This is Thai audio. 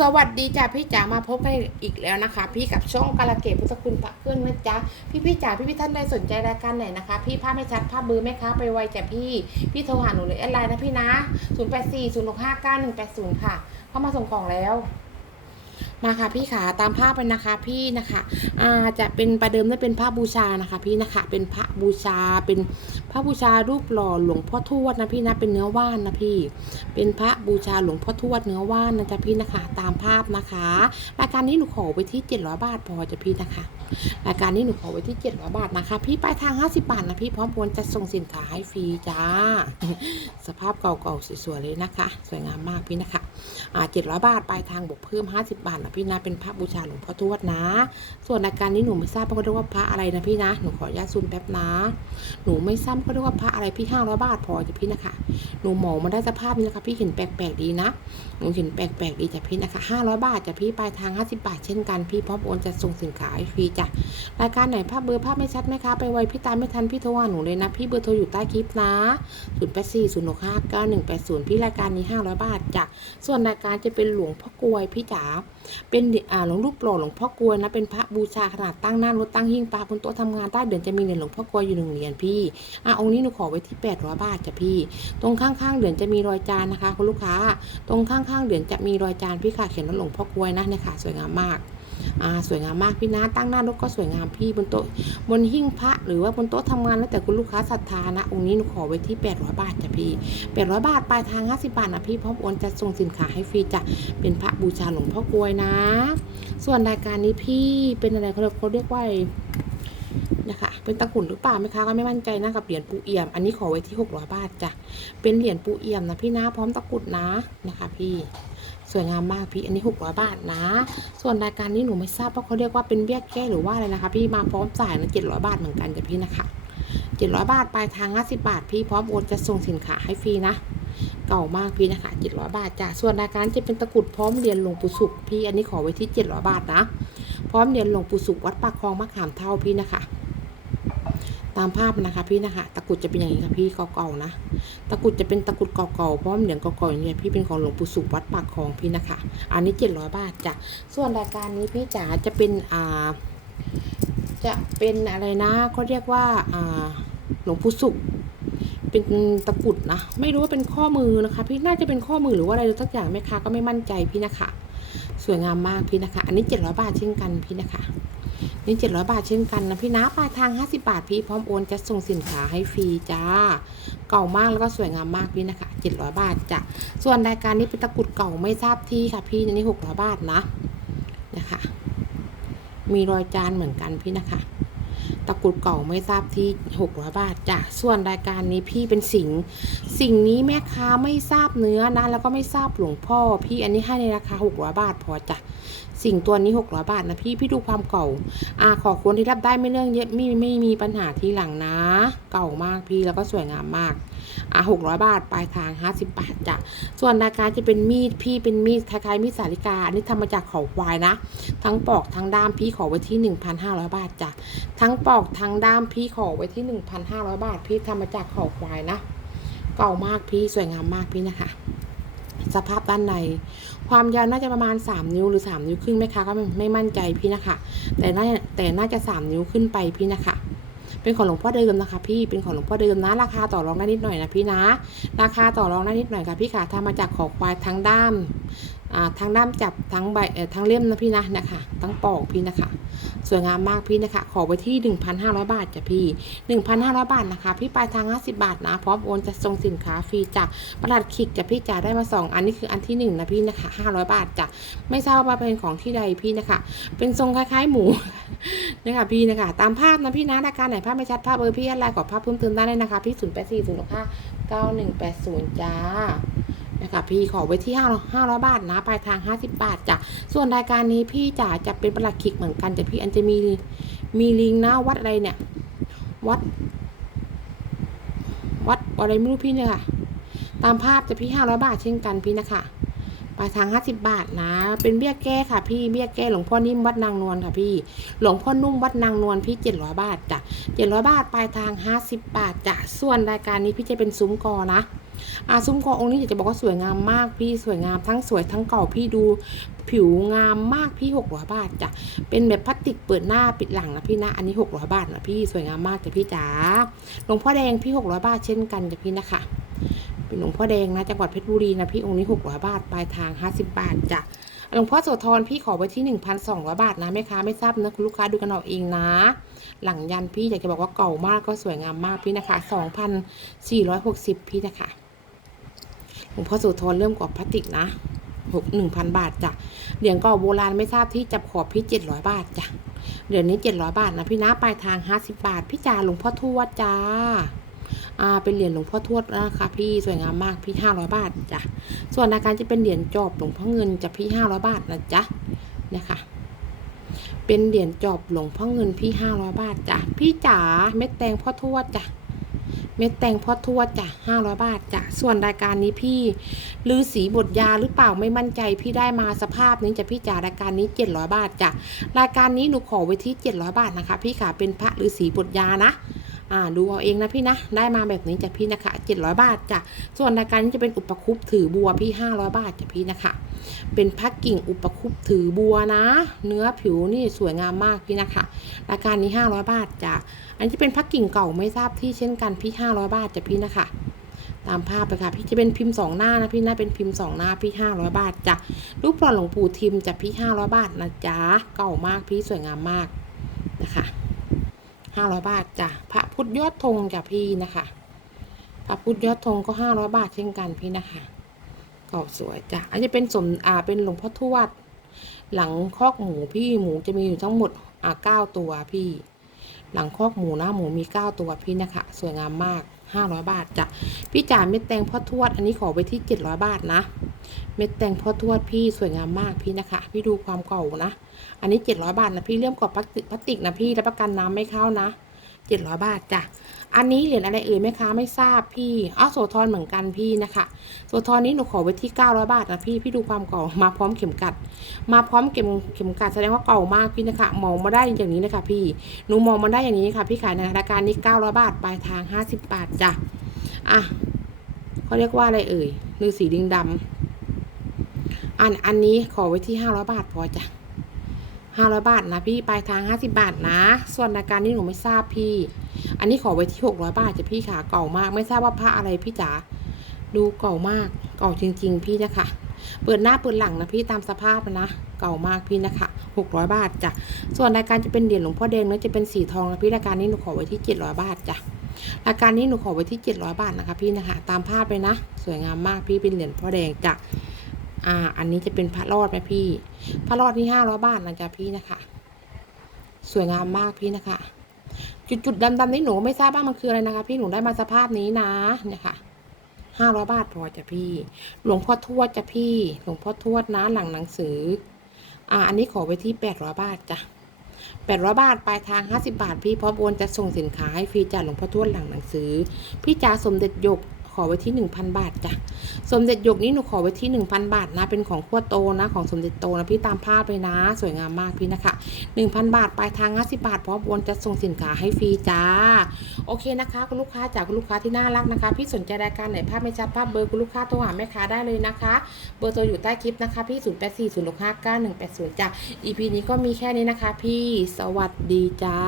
สวัสดีจ้ะพี่จ๋ามาพบกันอีกแล้วนะคะ พี่กับช่องกาลเกตพุทธคุณพระเครื่องนะจ๊ะพี่พี่จ๋าพี่พี่ท่านใดสนใจรายการไหนนะคะ พี่ภาพไม่ชัดภาพเบอร์ไหมคะไปไวจ้ะพี่ พี่โทรหาหนูเลยแอดไลน์นะพี่นะ 0 8 4 0 6 5 9 1 8 0 ค่ะ เข้ามาส่งของแล้ว มาค่ะพี่ขาตามภาพไปนะคะพี่นะคะอ่าจะเป็นประเดิมได้เป็นพระบูชานะคะ พี่นะคะ เป็นพระบูชาเป็นพระบูชารูปหล่อหลวงพ่อทวดนะพี่นะเป็นเนื้อว่านนะพี่ เป็นพระบูชาหลวงพ่อทวดเนื้อว่านนะจ๊ะพี่นะคะ ตามภาพนะคะรายการนี้หนูขอไว้ที่700บาทพอจะพี่นะคะรายการนี้หนูขอไว้ที่700บาทนะคะ พี่ปลายทาง 50 บาทนะพี่พร้อมโอนจะส่งสินค้าให้ฟรีจ้า สภาพเก่าๆสวยๆเลยนะคะ สวยงามมากพี่นะคะอ่า700 บาทปลายทางบวกเพิ่ม 50 บาทนะพี่นะเป็นพระบูชาหลวงพ่อทวดนะ ส่วนราการนี้หนูไม่ทราบก็เรียกว่าพระอะไรนะพี่นะหนูขออนุญาตซูมแป๊บนะ หนูไม่ทราบก็เรียกว่าพระอะไรพี่500บาทพอจะพี่นะคะหนูหมองมาได้สภาพนี้นะคะพี่เห็นแปลกๆดีนะหนูเห็นแปลกๆดีจ้ะพี่นะคะ500บาทจ้ะพี่ปลายทาง50บบาทเช่นกันพี่พร้อมโอนจะส่งสินค้าฟรีจ้ะรายการไหนภาพเบอร์ภาพไม่ชัดไหมคะไปไวพี่ตามไม่ทันพี่โทรหาหนูเลยนะพี่เบอร์โทรอยู่ใต้คลิปนะ0 8 4 0 6 5 9 1 8 0พี่รายการนี้500บาทจ้ะส่วนรายการจะเป็นหลวงพ่อกลวยพี่จ๋าเป็นหลวงรูปโปรหลวงพ่อกลวยนะเป็นพระบูชาขนาดตั้งหน้ารถตั้งหิ้งปลาบนโต๊ะทำงานใต้เดือนจะมีเหรียญหลวงพ่อกลวยอยู่หนึ่งเหรียญพี่อะองค์นี้หนูขอไว้ที่แปดร้อยบาทจ้ะพี่ ตรงข้างๆเหรียญจะมีรอยจานนะคะคุณลูกค้า ตรงข้างๆเหรียญจะมีรอยจานพี่ค่ะเขียนว่าหลวงพ่อกลวยนะเนี่ยค่ะสวยงามมาก อ่าสวยงามมากพี่นะตั้งหน้ารถก็สวยงามพี่บนโต๊ะบนหิ้งพระหรือว่าบนโต๊ะทำงานแล้วแต่คุณลูกค้าศรัทธานะองค์นี้หนูขอไว้ที่ 800 บาทจ้ะพี่ 800 บาทปลายทาง 50 บาทนะพี่พร้อมโอนจะส่งสินค้าให้ฟรีจ้ะเป็นพระบูชาหลวงพ่อกลวยนะ ส่วนรายการนี้พี่เป็นอะไรเขาเรียกเขาเรียกว่า เป็นตะกรุดหรือเปล่าไหมคะก็ไม่มั่นใจนะกับเหรียญปูเอี่ยม อันนี้ขอไว้ที่ 600 บาทจ้ะ เป็นเหรียญปูเอี่ยมนะพี่นะพร้อมตะกุดนะนะคะพี่สวยงามมากพี่อันนี้600บาทนะ ส่วนรายการนี้หนูไม่ทราบว่าเขาเรียกว่าเป็นเบี้ยแก้หรือว่าอะไรนะคะ พี่มาพร้อมจ่ายนะ700 บาทเหมือนกันจ้ะพี่นะคะ700 บาทปลายทาง50บาท พี่พร้อมโอนจะส่งสินค้าให้ฟรีนะเก่ามากพี่นะคะ700 บาทจ้ะส่วนรายการจะเป็นตะกุดพร้อมเหรียญหลวงปู่สุขพี่อันนี้ขอไว้ที่700บาทนะ พร้อมเหรียญหลวงปู่สุขวัดปากคลองมะขามเท่าพี่นะคะ ตามภาพนะคะพี่นะคะตะกุดจะเป็นอย่างนี้ค่ะพี่เก่าๆนะตะกุดจะเป็นตะกุดเก่าๆพร้อมเหรียญเก่าๆอย่างเงี้ยพี่เป็นของหลวงปู่สุขวัดปากคลองพี่นะคะ อันนี้700บาทจ้ะส่วนรายการนี้พี่จ๋าจะเป็นอ่าจะเป็นอะไรนะเขาเรียกว่าอ่าหลวงปู่สุขเป็นตะกุดนะ ไม่รู้ว่าเป็นข้อมือนะคะ พี่น่าจะเป็นข้อมือหรือว่าอะไรสักอย่างแม่ค้าก็ไม่มั่นใจพี่นะคะ สวยงามมากพี่นะคะ อันนี้700บาทเช่นกันพี่นะคะ นี่700บาทเช่นกันนะพี่นะปลายทาง50บาทพี่พร้อมโอนจะส่งสินค้าให้ฟรีจ้า เก่ามากแล้วก็สวยงามมากพี่นะคะ700บาทจ้ะส่วนรายการนี้เป็นตะกรุดเก่าไม่ทราบที่ค่ะพี่อันนี้600บาทนะนะคะ มีรอยจานเหมือนกันพี่นะคะตะกรุดเก่าไม่ทราบที่600บาทจ้ะส่วนรายการนี้พี่เป็นสิงสิ่งนี้แม่ค้าไม่ทราบเนื้อนะแล้วก็ไม่ทราบหลวงพ่อ พี่อันนี้ให้ในราคา600บาทพอจ้ะ สิ่งตัวนี้ 600 บาทนะพี่ พี่ดูความเก่า อ่าขอควรที่รับได้ไม่เรื่องเยอะไม่ไม่มีปัญหาทีหลังนะ เก่ามากพี่แล้วก็สวยงามมาก อะ600บาท ปลายทาง50บาทจ้ะ ส่วนราการจะเป็นมีดพี่เป็นมีดคล้ายๆมีดสาลิกา อันนี้ทำมาจากเขาควายนะ ทั้งปอกทั้งด้ามพี่ขอไว้ที่1,500บาทจ้ะ ทั้งปอกทั้งด้ามพี่ขอไว้ที่1,500บาท พี่ทำมาจากเขาควายนะ เก่ามากพี่สวยงามมากพี่นะคะ สภาพด้านใน ความยาวน่าจะประมาณ 3 นิ้วหรือ 3 นิ้วครึ่งไหมคะก็ไม่ไม่มั่นใจพี่นะคะ แต่น่าแต่น่าจะ 3 นิ้วขึ้นไปพี่นะคะเป็นของหลวงพ่อเดิมนะคะพี่ เป็นของหลวงพ่อเดิมนะ ราคาต่อรองได้นิดหน่อยนะพี่นะ ราคาต่อรองได้นิดหน่อยค่ะพี่ค่ะทำมาจากขอควายทั้งด้ามอ่าทั้งด้ามจับทั้งใบทั้งเล่มนะพี่นะนะคะทั้งปอกพี่นะคะ สวยงามมากพี่นะคะ ขอไว้ที่ 1,500 บาทจ้ะพี่ 1,500 บาทนะคะ พี่ปลายทาง 50 บาทนะ พร้อมโอนจะส่งสินค้าฟรีจากประหลัดขิกจ้ะพี่จ๋าได้มาสองอันนี้คืออันที่หนึ่งนะพี่นะคะ 500 บาทจ้ะ ไม่ทราบว่าเป็นของที่ใดพี่นะคะ เป็นทรงคล้ายๆหมูนะคะพี่นะคะ ตามภาพนะพี่นะรายการไหนภาพไม่ชัดภาพเบอร์พี่อะไรขอภาพเพิ่มเติมได้เลยนะคะ พี่ 0 8 4 0 6 5 9 1 8 0 จ้า นะคะพี่ขอไว้ที่5 500 บาทนะปลายทาง 50 บาทจ้ะส่วนรายการนี้พี่จ๋าจะเป็นประหลัดขิกเหมือนกันแต่พี่อันจะมีมีลิงนะวัดอะไรเนี่ย วัด วัดอะไรไม่รู้พี่เนี่ยค่ะ ตามภาพจะพี่ 500 บาทเช่นกันพี่นะคะปลายทาง 50 บาทนะ เป็นเบี้ยแก้ค่ะ พี่เบี้ยแก้หลวงพ่อนิ่มวัดนางนวลค่ะพี่ หลวงพ่อนุ่มวัดนางนวลพี่ 700 บาทจ้ะ700 บาทปลายทาง 50 บาทจ้ะส่วนรายการนี้พี่จะเป็นซุ้มกอนะ อาซุ้มกอองค์นี้อยากจะบอกว่าสวยงามมากพี่สวยงามทั้งสวยทั้งเก่าพี่ดูผิวงามมากพี่600บาทจ้ะเป็นแบบพลาสติกเปิดหน้าปิดหลังนะพี่นะอันนี้600บาทนะพี่สวยงามมากจ้ะพี่จ๋าหลวงพ่อแดงพี่600บาทเช่นกันจ้ะพี่นะคะเป็นหลวงพ่อแดงนะจังหวัดเพชรบุรีนะพี่องค์นี้600บาทปลายทาง50บบาทจ้ะหลวงพ่อโสธรพี่ขอไว้ที่1,200บาทนะแม่ค้าไม่ทราบนะคุณลูกค้าดูกันเอาเองนะ หลังยันพี่อยากจะบอกว่าเก่ามากก็สวยงามมากพี่นะคะ2,460พี่นะคะ หลวงพ่อโสธรเริ่มกรอบพลาสติกนะหกหนึ่งพันบาทจ้ะเหรียญเก่าโบราณไม่ทราบที่จับขอบพี่เจ็ดร้อยบาทจ้ะเหรียญนี้เจ็ดร้อยบาทนะพี่นะปลายทางห้าสิบบาท พี่จ่าหลวงพ่อทวดจ้าอ่าเป็นเหรียญหลวงพ่อทวดนะคะพี่สวยงามมากพี่ห้าร้อยบาทจ้ะส่วนอาการจะเป็นเหรียญจอบหลวงพ่อเงินจะพี่ห้าร้อยบาทนะจ๊ะเนี่ยค่ะเป็นเหรียญจอบหลวงพ่อเงินพี่ห้าร้อยบาทจ้ะพี่จ๋าเม็ดแตงพ่อทวดจ้ะ เม็ดแตงพ่อทวดจ้ะห้าร้อยบาทจ้ะส่วนรายการนี้พี่ลือสีบทยาหรือเปล่าไม่มั่นใจ พี่ได้มาสภาพนี้จะพี่จ๋ารายการนี้เจ็ดร้อยบาทจ้ะรายการนี้หนูขอไว้ที่เจ็ดร้อยบาทนะคะ พี่ขาเป็นพระลือสีบทยานะ อ่าดูเอาเองนะพี่นะ ได้มาแบบนี้จากพี่นะคะ 700 บาทจ้ะส่วนรายการนี้จะเป็นอุปคุปถือบัวพี่ 500 บาทจากพี่นะคะ เป็นพักกิ่งอุปคุปถือบัวนะ เนื้อผิวนี่สวยงามมากพี่นะคะ รายการนี้ 500 บาทจ้ะอันนี้จะเป็นพักกิ่งเก่าไม่ทราบที่เช่นกันพี่ 500 บาทจากพี่นะคะตามภาพเลยค่ะพี่จะเป็นพิมพ์สองหน้านะพี่นะเป็นพิมพ์สองหน้าพี่500บาทจ้ะรูปหล่อหลวงปู่ทิมจากพี่500บาทนะจ๊ะเก่ามากพี่สวยงามมากนะคะ ห้าร้อยบาทจ้ะพระพุทธยอดธงจ้ะพี่นะคะ พระพุทธยอดธงก็ห้าร้อยบาทเช่นกันพี่นะคะกรอบสวยจ้ะอันนี้เป็นสมอ่าเป็นหลวงพ่อทวด หลังคอกหมูพี่หมูจะมีอยู่ทั้งหมดอ่าเก้าตัวพี่ หลังคอกหมูนะหมูมีเก้าตัวพี่นะคะ สวยงามมาก ห้าร้อยบาทจ้ะพี่จ๋าเม็ดแตงพ่อทวด อันนี้ขอไปที่เจ็ดร้อยบาทนะ เม็ดแตงพ่อทวดพี่สวยงามมากพี่นะคะ พี่ดูความเก่านะ อันนี้เจ็ดร้อยบาทนะพี่เลื่อมกรอบพลาสติกพลาสติกนะพี่รับประกันน้ำไม่เข้านะ เจ็ดร้อยบาทจ้ะ อันนี้เหรียญอะไรเอ่ยแม่ค้าไม่ทราบพี่อ้าวโสธรเหมือนกันพี่นะคะโสธรนี้หนูขอไว้ที่เก้าร้อยบาทนะพี่ พี่ดูความเก่ามาพร้อมเข็มกัด มาพร้อมเข็มเข็มกัดแสดงว่าเก่ามากพี่นะคะมองมาได้อย่างนี้นะคะพี่ หนูมองมาได้อย่างนี้ค่ะ พี่ขายในรายกานี้เก้าร้อยบาทปลายทางห้าสิบบาทจ้ะ อะเขาเรียกว่าอะไรเอ่ยฤาษีดิงดำอันอันนี้ขอไว้ที่ห้าร้อยบาทพอจ้ะ ห้าร้อยบาทนะพี่ปลายทางห้าสิบาทนะ ส่วนรายการนี้หนูไม่ทราบพี่ อันนี้ขอไว้ที่หกร้อยบาทจ้ะพี่ค่ะเก่ามาก ไม่ทราบว่าพระอะไรพี่จ๋าดูเก่ามากเก่าจริง ๆ พี่นะคะ เปิดหน้าเปิดหลังนะพี่ตามสภาพนะ เก่ามากพี่นะคะหกร้อยบาทจ้ะส่วนรายการจะเป็นเหรียญหลวงพ่อแดงแล้วจะเป็นสีทองนะพี่รายการนี้หนูขอไว้ที่เจ็ดร้อยบาทจ้ะรายการนี้หนูขอไว้ที่เจ็ดร้อยบาทนะคะ พี่นะคะ ตามภาพเลยนะ สวยงามมากพี่เป็นเหรียญพ่อแดงจ้ะ อ่า อันนี้จะเป็นพระรอดไหมพี่ พระรอดนี่ห้าร้อยบาทนะจ๊ะพี่นะคะ สวยงามมากพี่นะคะ จุดจุดำๆนี่หนูไม่ทราบว่ามันคืออะไรนะคะ พี่หนูได้มาสภาพนี้นะ เนี่ยค่ะห้าร้อยบาทพอจ้ะพี่ หลวงพ่อทวดจ้ะพี่ หลวงพ่อทวดนะหลังหนังสือ อ่า อันนี้ขอไว้ที่แปดร้อยบาทจ้ะแปดร้อยบาทปลายทางห้าสิบาท พี่พร้อมโอนจะส่งสินค้าให้ฟรีจ้ะหลวงพ่อทวดหลังหนังสือ พี่จ่าสมเด็จยก ขอไว้ที่หนึ่งพันบาทจ้ะสมเด็จหยกนี้หนูขอไว้ที่ 1,000 บาทนะ เป็นของขั้วโตนะ ของสมเด็จโตนะพี่ตามภาพเลยนะ สวยงามมากพี่นะคะ 1,000 บาทปลายทาง 50 บาทพร้อมโอนจะส่งสินค้าให้ฟรีจ้า โอเคนะคะ คุณลูกค้าจากคุณลูกค้าที่น่ารักนะคะ พี่สนใจรายการไหนภาพไม่ชัดภาพเบอร์คุณลูกค้าโทรหาแม่ค้าได้เลยนะคะ เบอร์โทรอยู่ใต้คลิปนะคะพี่0 8 4 0 6 5 9 1 8 0จ้ะ EP นี้ก็มีแค่นี้นะคะ พี่สวัสดีจ้า